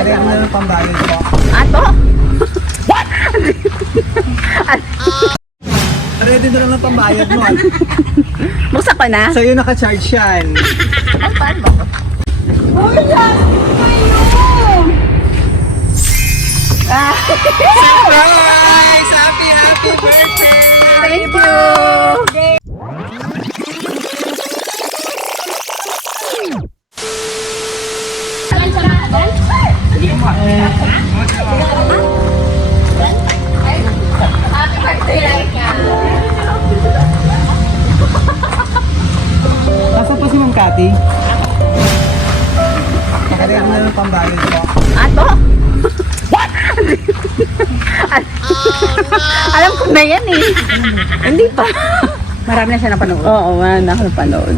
Kaya ano na pambayad po? Ato? Ready na lang ang pambayad mo. Buksan ko na? Sa'yo naka-charge yan. Ay, paano ba? Surprise! Happy birthday! Thank you! Happy birthday, Laika! Nasaan po si Ma'am Cathy? Kaya ano na lang pambayad po? Ato? Alam ko na yan eh. Hindi pa. Marami na siya napanood. Oo, wala na ako napanood.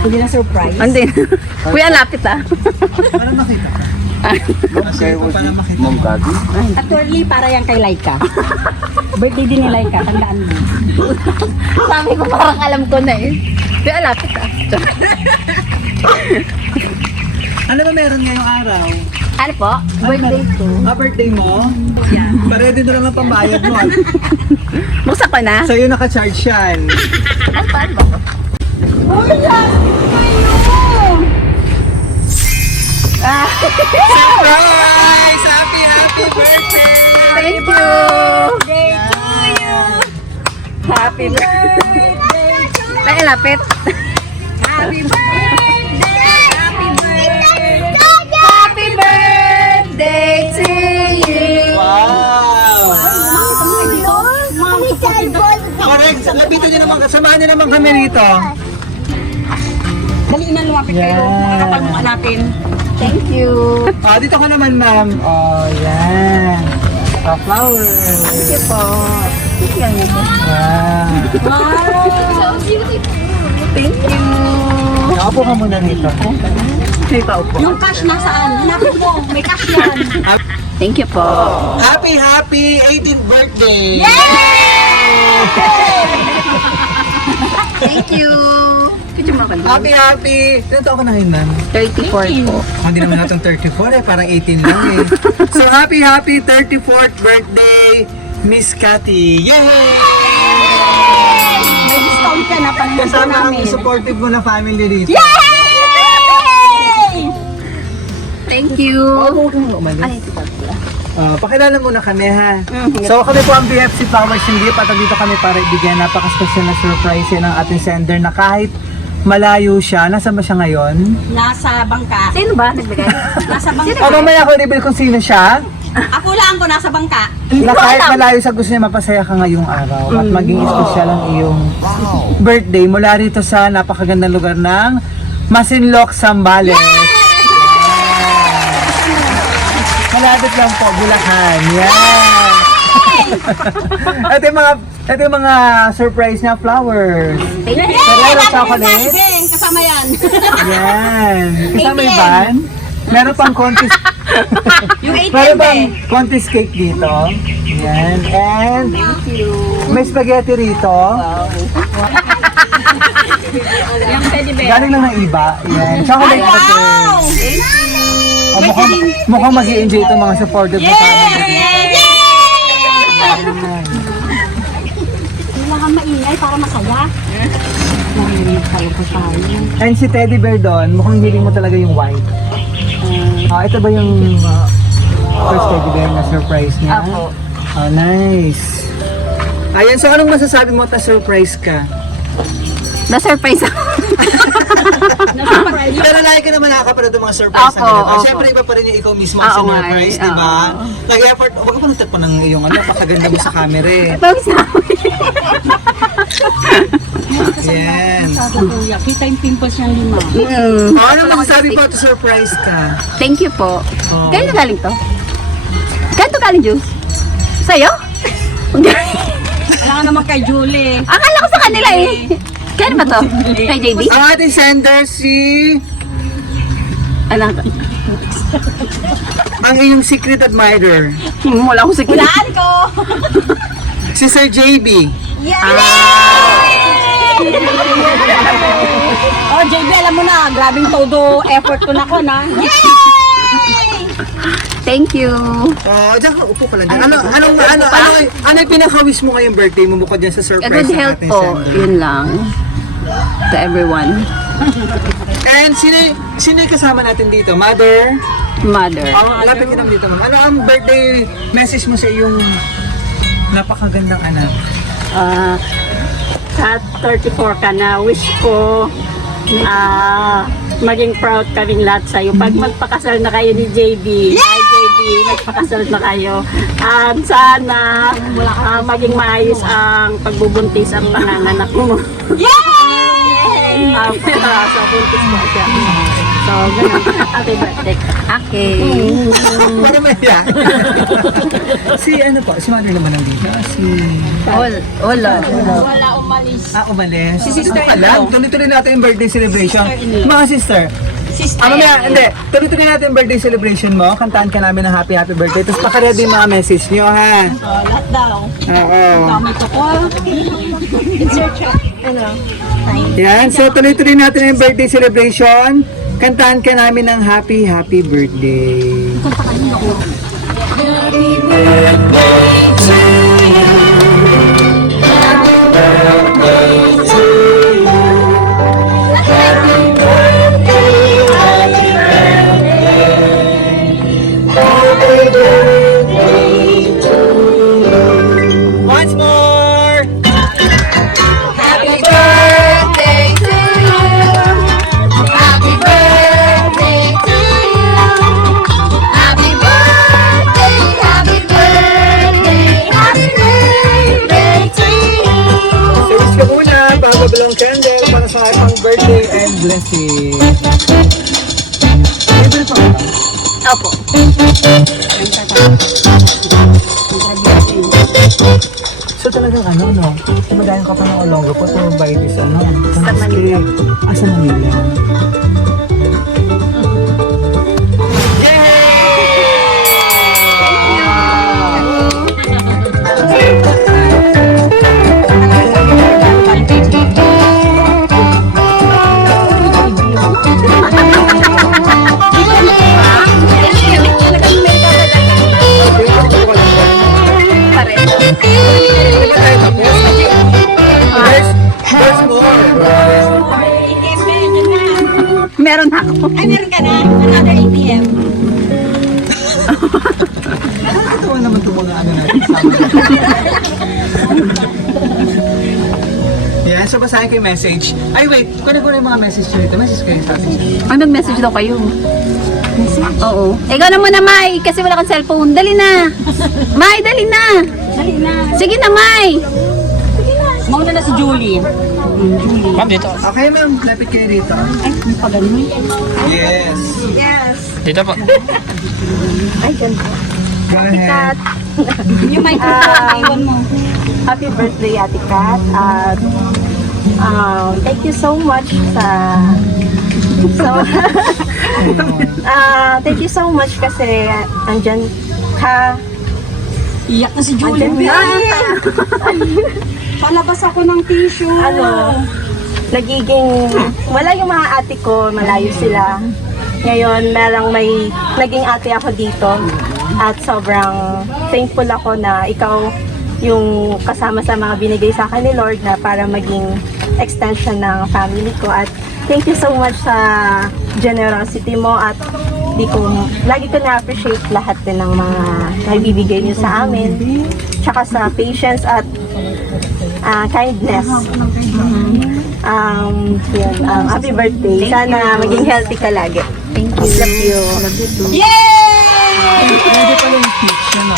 Hindi na surprise. Hindi. Kuya, lapit ah. Para makita ka. Masaya po para makita mo. Actually, para yan kay Laika. Birthday din ni Laika, tandaan mo. Sabi ko parang alam ko na eh. Kuya, lapit ah. Ano ba meron ngayong araw? Ano po? Birthday ko. Birthday mo? Yeah. Ready na lang ang pambayad mo. Buksan ko na? Sa'yo naka-charge yan. Ay, paano ba? Surprise! Happy birthday! Thank you! Happy birthday! Ay, lapit. Happy birthday! Happy birthday! Happy birthday to you! Wow! Correct! Lapitan niyo naman, kasamahan niyo naman kami rito. Dali na lumapit kayo. Yeah. Makakapagmukha natin. Thank you! Dito ka naman, ma'am. Oh, yan. Flower. Thank you po. Thank you. Wow. Wow! Thank you! Nakaupo ka muna rito. May paupo. Yung cash nasaan? Hanapin mo. May cash yan. Thank you po. Happy 18th birthday! Thank you! Picture mo ako. Happy! Ilan taon ka na ngayon, ma'am? 34 po. Hindi naman natong 34 parang 18 lang eh. So happy 34th birthday, Miss Cathy! Yay! May discount ka na pang Kasama ang namin. supportive mo na family dito. Yay! Thank you! Ay, ito pa pala. Pakilala muna kami ha. So kami po ang BFC Flowers and Gift at dito kami para ibigyan napaka-special na surprise yan ng ating sender na kahit malayo siya. Nasaan ba siya ngayon? Nasa bangka. Sino ba nagbigay? Nasa bangka. Mamaya ako reveal kung sino siya. Ako lang ko nasa bangka. Na kahit malayo sa gusto niya mapasaya ka ngayong araw at maging espesyal ang iyong birthday mula rito sa napakagandang lugar ng Masinloc, Zambales. Malapit lang po, Bulacan. Yan. ito yung mga surprise na flowers. Ferrero chocolate. Kasama yan. Yan. Kasama yung van. Meron pang contest. Yung 18 Meron bang contest cake dito? Yan. And may spaghetti rito. Yung teddy bear. Galing lang ng iba. Yan. Chocolate cake. Mukhang mag-i-enjoy itong mga supportive na family. Kailangan maingay para masaya. Narinig tayo po tayo. And si Teddy Bear doon, mukhang hiling mo talaga yung white. Ito ba yung first Teddy Bear na surprise niya? Apo. Nice. Ayan, so anong masasabi mo at na-surprise ka? Na-surprise ako. Pero lagi ka naman nakakapanood ng mga surprise Opo, na ganito. opo. Siyempre, iba pa rin yung ikaw mismo ang Oo nga sinurprise, eh, di ba? oo. Nag-effort, huwag ka pa nagtagpo ng iyong napakaganda mo sa camera eh. Pawis na ako. Yan. Sabi kuya, kita yung pimples niyang lima. Ano masasabi po at surprise ka? Thank you po. Oh. Kaya galing to? Kaya to galing, Juice? Sa'yo? Kailangan naman kay Julie. Akala ko sa kanila eh. Kaya ba to? Kay JD? Ang ating sender si... Anak. ang iyong secret admirer. Wala akong sikula. Hulaan ko! Si Sir JB. Oh, JB, alam mo na, grabing todo effort ko na ko na. Yay! Thank you. Oh, diyan ka, upo ka lang dyan. Ano yung pinaka-wish mo ngayong birthday mo bukod dyan sa surprise Good ng health ating po. sender? Yun lang. To everyone. And sino yung kasama natin dito? Mother? Mother. Oh, lapit ka naman dito, ma'am. Ano ang birthday message mo sa iyong napakagandang anak? At 34 ka na, wish ko maging proud kaming lahat sa'yo. Pag magpakasal na kayo ni JB, ay JB, magpakasal na kayo. At sana maging maayos ang pagbubuntis ang panganganak mo. Yay! Sa buntis mo siya. So, ganun. Happy birthday. Okay. Para maya. Si ano po? Si mother naman nandito? Wala. Umalis. Si sister pala. Tuloy-tuloy natin yung birthday celebration. Mga sister. Mamaya, hindi. Tuloy-tuloy natin yung birthday celebration mo. Kantaan ka namin ng happy birthday. Tapos paka-ready yung mga message nyo, ha? Lahat daw. Oo. Gamit ko. Insert siya. Yan. So, tuloy-tuloy natin yung birthday celebration. Kantaan ka namin ng happy birthday. Once more! Happy birthday to you. Happy birthday to you. Happy birthday, happy birthday, happy birthday to you. So, wish ka muna, bago belong candle para sa aking birthday and blessing. Libre pa ba? Opo. So talagang ano, no? Tumagayan ka pa ng Olonga po to by this, ano? Sa Manila. Sa Manila. There's more! Meron ako. Ay, meron ka na. Another ATM. Nakakatawa naman itong mga ano natin sa amin. Yan, so basahin ko yung message. Ay, wait! Kunin ko na yung mga message nyo dito. Message kayo sa atin. Ay, mag-message daw kayo. Oo. Ikaw na muna, Mai, kasi wala kang cellphone. Dali na. Mai, dali na. Dali na. Sige na, Mai. Mauna na si Julie. Ma'am, dito. Okay, ma'am. Lapit kayo dito. Ay, may pagano'n. Yes. Yes. Dito po. Ay, ganda. Go ahead. Yung microphone, iwan mo. Happy birthday, Ate Kat. At thank you so much thank you so much kasi andyan ka. Iyak na si Julie. Andyan ka. Palabas ako ng tissue. Nagiging, wala yung mga ate ko, malayo sila. Ngayon, may naging ate ako dito. At sobrang thankful ako na ikaw yung kasama sa mga binigay sa akin ni Lord na para maging extension ng family ko. At thank you so much sa generosity mo at lagi ko na-appreciate lahat din ng mga naibibigay niyo sa amin. Tsaka sa patience at kindness. Happy birthday. Sana maging healthy ka lagi. Thank you. Love you. Love you too. Pwede pala yung speech yun, no?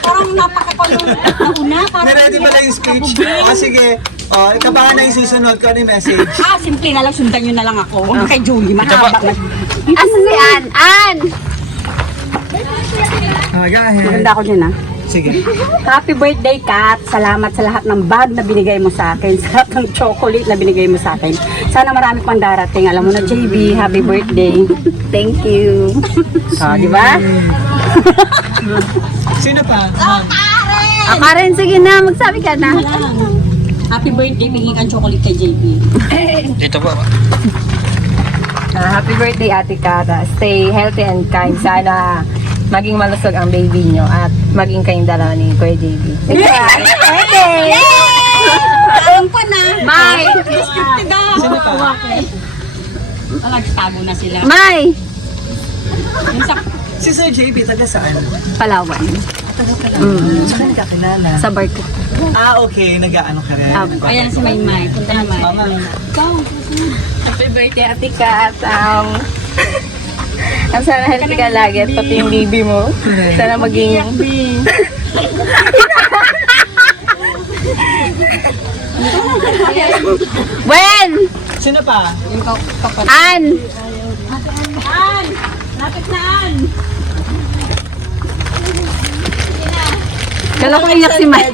Parang napakakulong na una. Ready pala yung speech? Sige. Ikabahan na yung susunod ko. Ano yung message? Simple na lang, sundan nyo na lang ako. Kay Julie, mahaba. Asa si Ann? Go ahead. Maganda ako dyan, Sige. Happy birthday, Kat. Salamat sa lahat ng bag na binigay mo sa akin. Sa lahat ng chocolate na binigay mo sa akin. Sana marami pang darating. Alam mo na, JB, happy birthday. Thank you. Di ba? Sino pa? Karen, sige na. Magsabi ka na. Happy birthday, pingin kang chocolate kay JB. Dito po. Happy birthday, Ate Kara. Stay healthy and kind. Sana maging malusog ang baby nyo at maging kayong dalawa ni Kuya JB. Happy birthday! Alam ko na. May! Sino pa? Nagtago na sila. May! Si Sir JB, taga saan? Palawan. Saan ka kilala? Sa barko. Okay. Nag-aano ka rin? Ayan si Maymay. Punta na May. Mama. Happy birthday, Ate Kat. Ang sana healthy ka lagi at pati yung baby mo. Sana maging... When? Sino pa? An! Kala ko iyak si May.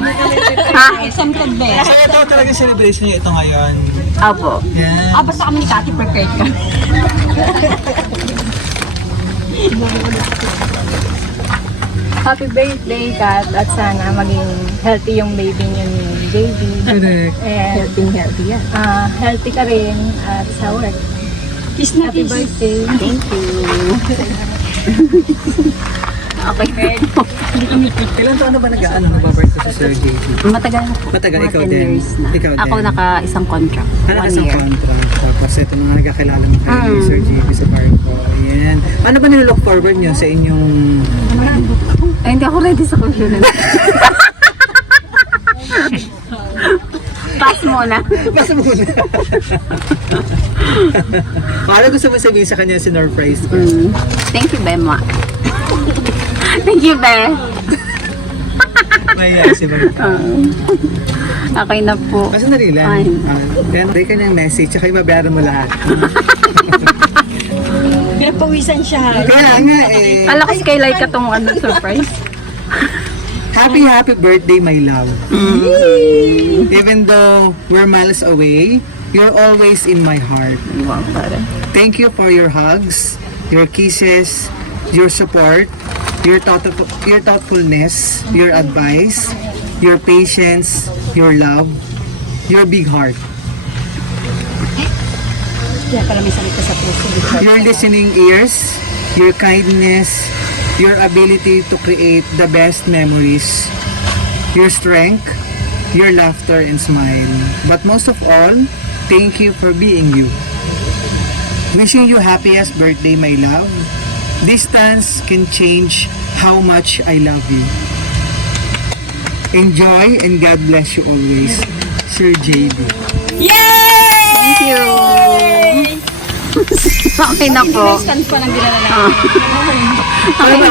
Ha? Samplad be. So ito talaga celebration niyo ito ngayon. Apo. Yan. Basta kami ni Kati prepared ka. Happy birthday, Kat. At sana maging healthy yung baby nyo ni JB. Correct. And Healthy yan. healthy ka rin at sa work. Kiss na Happy kiss. birthday. Thank you. Okay. Ilan taon na ba nag-birthday si Sir JB? Matagal na po. Matagal, Mga ikaw 10 din. years na. Ikaw Ako din. naka-isang contract. Isang 1 year. contract. Tapos ito mga nagkakilala mo kayo ni Sir JB sa barko. Ayan. Ano ba nilook forward nyo sa inyong... Ay, hindi ako ready sa question. Pass muna. Basta muna. Paano gusto mo sabihin sa kanya sinurprise ko? Thank you, Bema. Thank you, Be. Maya, si Marita. Okay na po. Basta nari lang. Yan, day ka niyang message, tsaka ibabayaran mo lahat. Pinapawisan siya. Kaya nga eh. Kala ko si Kaylay ka tong surprise. Happy birthday, my love. Even though we're miles away, you're always in my heart. Wow, pare. Thank you for your hugs, your kisses, your support, your thoughtfulness, your advice, your patience, your love, your big heart, Kaya pala may salita sa puso. your listening ears, your kindness, your ability to create the best memories, your strength, your laughter and smile. But most of all, thank you for being you. Wishing you happiest birthday, my love. Distance can change how much I love you. Enjoy and God bless you always. Sir JB. Thank you. Okay na po. Stand pa lang dinala namin.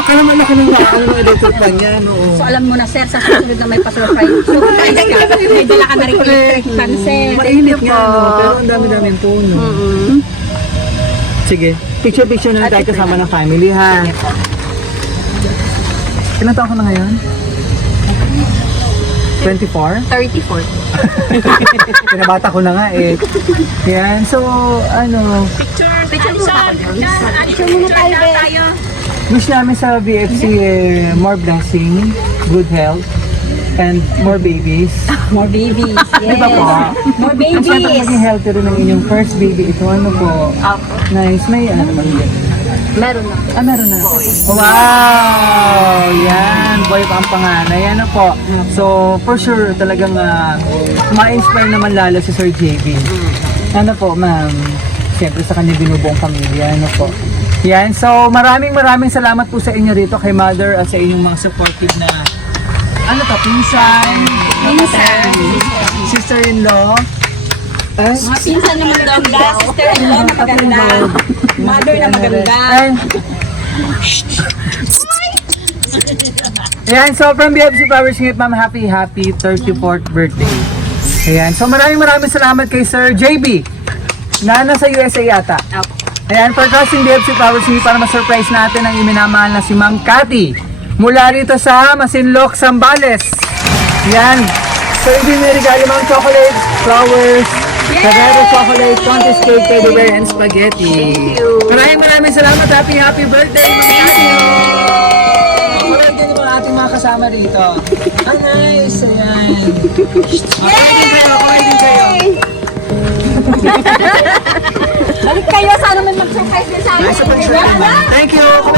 Kaya malaki ng electric fan niya, no? So alam mo na sir, sa susunod na may pa-surprise. Surprise ka. May dala ka na rin electric fan sir. Mainit nga, no? Pero ang dami-daming puno. Sige, picture na tayo kasama ng family, ha? Ilan taon ko na ngayon? 24? 34. Pinabata ko na nga eh. Yan, so, ano, wish namin sa BFC more blessing, good health, and more babies. More babies. Di ba po? More At syempre maging healthy rin ang inyong first baby. Ito ano po? Nice. May ano naman yan? Meron na. Meron na. Wow! Yan. Boy pa ang panganay. Yan po. So, for sure, talagang ma-inspire naman lalo si Sir JB. Ano po, ma'am? Siyempre sa kanya binubuong pamilya. Ano po? Yan. So, maraming salamat po sa inyo rito kay Mother at sa inyong mga supportive na ano to, pinsan, sister-in-law, Pinsan na maganda, sister-in-law na maganda, mother na maganda. Ayan, so from BFC Power Singit, ma'am, happy 34th birthday. Ayan, so maraming salamat kay Sir JB na nasa USA yata. Ayan, for trusting BFC Power Singit para ma-surprise natin ang iminamahal na si Ma'am Cathy mula rito sa Masinloc, Zambales. Ayan, so hindi may regalo mga chocolate, flowers, Ferrero chocolate, contest cake, teddy bear, and spaghetti. Maraming salamat. Happy birthday. Thank you. Maraming ganyan mga ating mga kasama dito. Nice. Ayan. Kumain din kayo. Balik kayo, sana may mag-surprise din sa akin. Thank you!